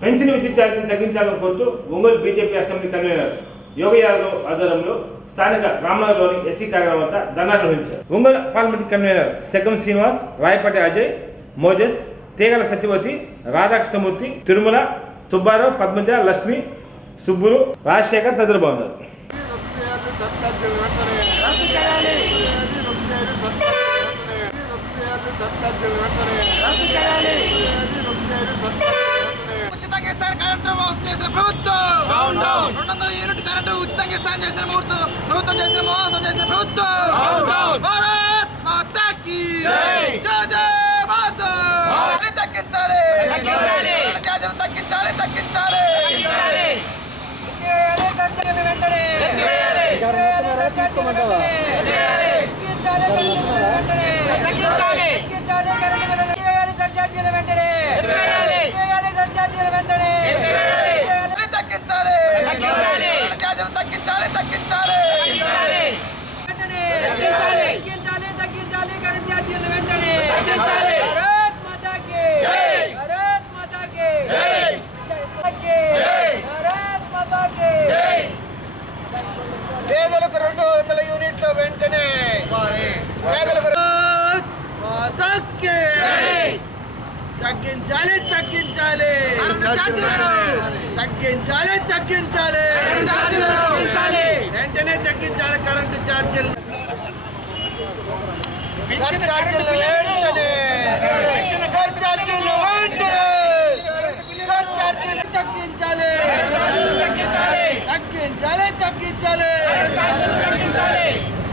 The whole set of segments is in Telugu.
పెన్షన్ విద్యుత్ ఛార్జీని తగ్గించాలని కోరుతూ Ongole BJP assembly convener Yoga Yadav ఆధ్వర్యంలో స్థానిక రామనగర్లోని ఎస్సీ కార్యాలయం వద్ద ధర్నా నిర్వహించారు. Ongole parliament convener Segam Srinivas Rayapati Ajay Moses Teegala Satyavathi Radhakrishnamurthy Tirumala Subba Rao Padmaja Lakshmi Subbulu Rajasekhar తదితరులు బాగున్నారు ఉచితంగా ఇస్తారు కరెంటు మోసం చేసిన ప్రభుత్వం రెండు వందల యూనిట్ కరెంటు ఉచితంగా ఇస్తాను చేసిన ప్రభుత్వం ప్రభుత్వం చేసిన మోసం చేసిన ప్రభుత్వం భారత్ మాతాకి జై జై మాతా ఇది తగ్గించాలి తగ్గించాలి తగ్గించాలి వెంటనే ఇది తగ్గించాలి ఛార్జీలు తగ్గించాలి తగ్గించాలి పేదలకు రెండు వందల యూనిట్లు వెంటనే. పేదలకు తగ్గించాలి తగ్గించాలి. తగ్గించాలి తగ్గించాలి. వెంటనే తగ్గించాలి కరెంటు ఛార్జీలు. సర్ఛార్జీలు వెంటనే. సర్ఛార్జీలు వెంటనే. సర్ఛార్జీలు తగ్గించాలి. తగ్గించాలి తగ్గించాలి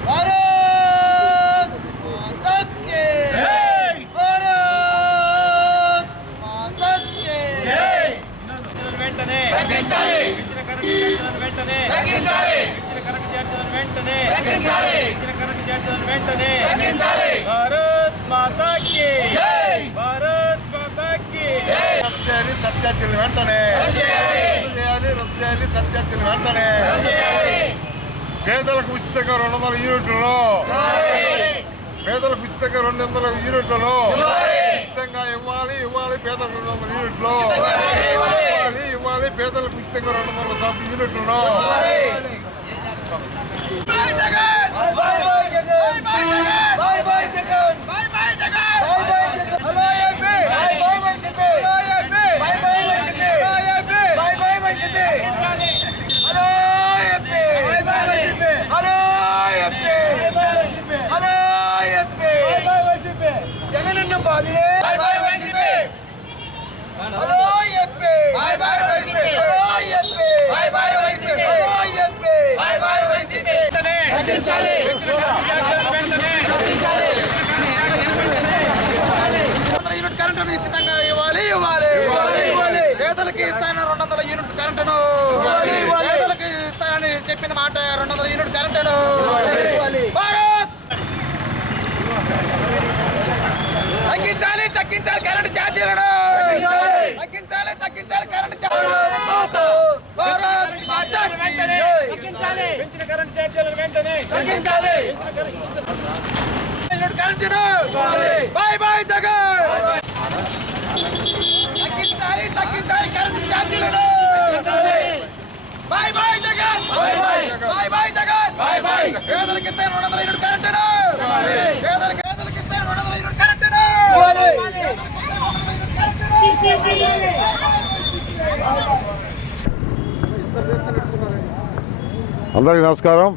భారత్ మాతాకి భారత్ మాతాకి వెంటనే తగ్గించాలి. ఇచ్చిన కరెంట్ ఛార్జీలను వెంటనే. తగ్గించాలి. ఇచ్చిన కరెంట్ ఛార్జీలను వెంటనే. తగ్గించాలి. ఇచ్చిన కరెంట్ ఛార్జీలను వెంటనే. తగ్గించాలి. భారత్ మాతా కి జై. భారత్ వెంటనే. రద్దు చేయాలి. రద్దు చేయాలి సత్యార్థులు వెంటనే. పేదలకు ఉచితంగా రెండు వందల యూనిట్లలో. పేదలకు ఉచితంగా రెండు వందల యూనిట్లలో. ఉచితంగా ఇవ్వాలి ఇవ్వాలి పేదలకు రెండు వందల యూనిట్లు పేదలకు ఉచితంగా రెండు వందల సబ్ యూనిట్లలో bye Jagan bye bye Jagan bye bye Jagan bye bye Jagan bye bye Jagan hello AP. Bye bye పేదలకి ఇస్తాను రెండు వందల యూనిట్ కరెంటును పేదలకి ఇస్తానని చెప్పిన మాట రెండు వందల యూనిట్ కరెంటును. భారత్! తగ్గించాలి తగ్గించాలి కరెంట్ ఛార్జీలను. తగ్గించాలి. తగ్గించాలి కరెంట్. తగ్గించాలి కరెంట్ ఛార్జీలను వెంటనే. తగ్గించాలి. కరెంటును. బై బై జగన్ తగ్గించాలి తగ్గించాలి కరెంట్ ఛార్జీలను bye bye Jagan! Bye bye! Jagan! Bye bye! పేదలకు ఇస్తే రెండు వందల యూనిట్ కరెంటును పేదలకు పేదలకు ఇస్తే రెండు వందల యూనిట్ కరెంటును అందరికీ నమస్కారం.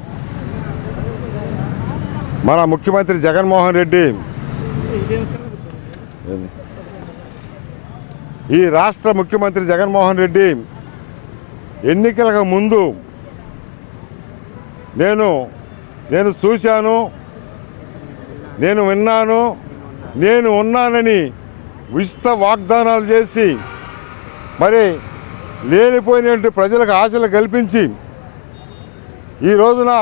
మన ముఖ్యమంత్రి జగన్మోహన్ రెడ్డి ఈ రాష్ట్ర ముఖ్యమంత్రి జగన్మోహన్ రెడ్డి ఎన్నికలకు ముందు నేను నేను చూశాను నేను విన్నాను నేను ఉన్నానని ఉచిత వాగ్దానాలు చేసి మరి లేనిపోయినటువంటి ప్రజలకు ఆశలు కల్పించి ఈ రోజున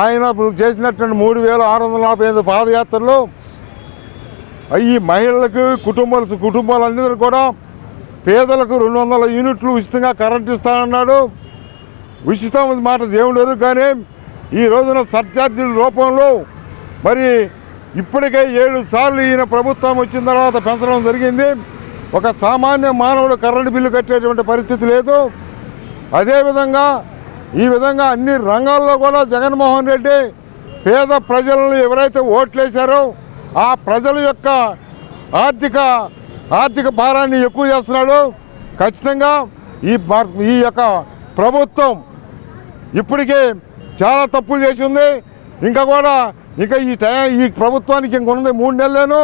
ఆయన చేసినటువంటి మూడు వేల ఆరు వందల నలభై ఐదు పాదయాత్రలో ఈ మహిళలకు కుటుంబాల కుటుంబాలందరూ కూడా పేదలకు రెండు వందల యూనిట్లు ఉచితంగా కరెంట్ ఇస్తానన్నాడు. ఉచితం మాట దేవుడు కానీ ఈ రోజున సర్చార్జీల రూపంలో మరి ఇప్పటికే ఏడు సార్లు ఈయన ప్రభుత్వం వచ్చిన తర్వాత పెంచడం జరిగింది. ఒక సామాన్య మానవుడు కరెంటు బిల్లు కట్టేటువంటి పరిస్థితి లేదు. అదేవిధంగా ఈ విధంగా అన్ని రంగాల్లో కూడా జగన్మోహన్ రెడ్డి పేద ప్రజలను ఎవరైతే ఓట్లేశారో ఆ ప్రజల యొక్క ఆర్థిక ఆర్థిక భారాన్ని ఎక్కువ చేస్తున్నాడు. ఖచ్చితంగా ఈ ఈ యొక్క ప్రభుత్వం ఇప్పటికే చాలా తప్పులు చేసి ఉంది ఇంకా కూడా ఇంకా ఈ టైం ఈ ప్రభుత్వానికి ఇంక ఉన్నది మూడు నెలలేను.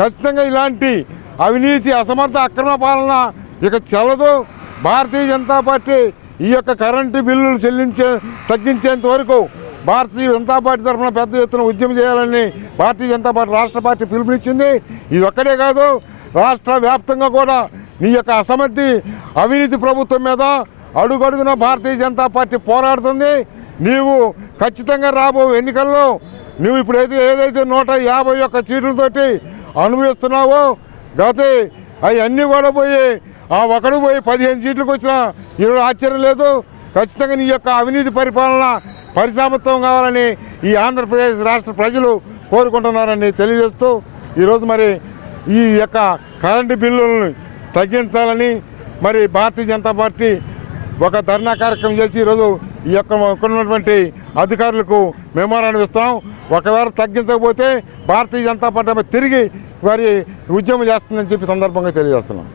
ఖచ్చితంగా ఇలాంటి అవినీతి అసమర్థ అక్రమ పాలన ఇక చెల్లదు. భారతీయ జనతా పార్టీ ఈ యొక్క కరెంటు బిల్లులు చెల్లించే తగ్గించేంత వరకు భారతీయ జనతా పార్టీ తరఫున పెద్ద ఎత్తున ఉద్యమం చేయాలని భారతీయ జనతా పార్టీ రాష్ట్ర పార్టీ పిలుపునిచ్చింది. ఇది ఒక్కడే కాదు రాష్ట్ర వ్యాప్తంగా కూడా నీ యొక్క అసమర్థి అవినీతి ప్రభుత్వం మీద అడుగడుగున భారతీయ జనతా పార్టీ పోరాడుతుంది. నీవు ఖచ్చితంగా రాబో ఎన్నికల్లో నువ్వు ఇప్పుడు అయితే ఏదైతే నూట యాభై ఒక్క సీట్లతోటి అనుభవిస్తున్నావో గతే అవన్నీ కూడా పోయి ఆ ఒకడు పోయి పదిహేను సీట్లకు వచ్చినా ఈరోజు ఆశ్చర్యం లేదు. ఖచ్చితంగా నీ యొక్క అవినీతి పరిపాలన పరిసామత్వం కావాలని ఈ ఆంధ్రప్రదేశ్ రాష్ట్ర ప్రజలు కోరుకుంటున్నారని తెలియజేస్తూ ఈరోజు మరి ఈ యొక్క కరెంటు బిల్లులను తగ్గించాలని మరి భారతీయ జనతా పార్టీ ఒక ధర్నా కార్యక్రమం చేసి ఈరోజు ఈ యొక్క ఉన్నటువంటి అధికారులకు మెమోరాండం ఇస్తాం ఒకవేళ తగ్గించకపోతే భారతీయ జనతా పార్టీ తిరిగి వారి ఉద్యమం చేస్తుందని చెప్పి సందర్భంగా తెలియజేస్తున్నాం.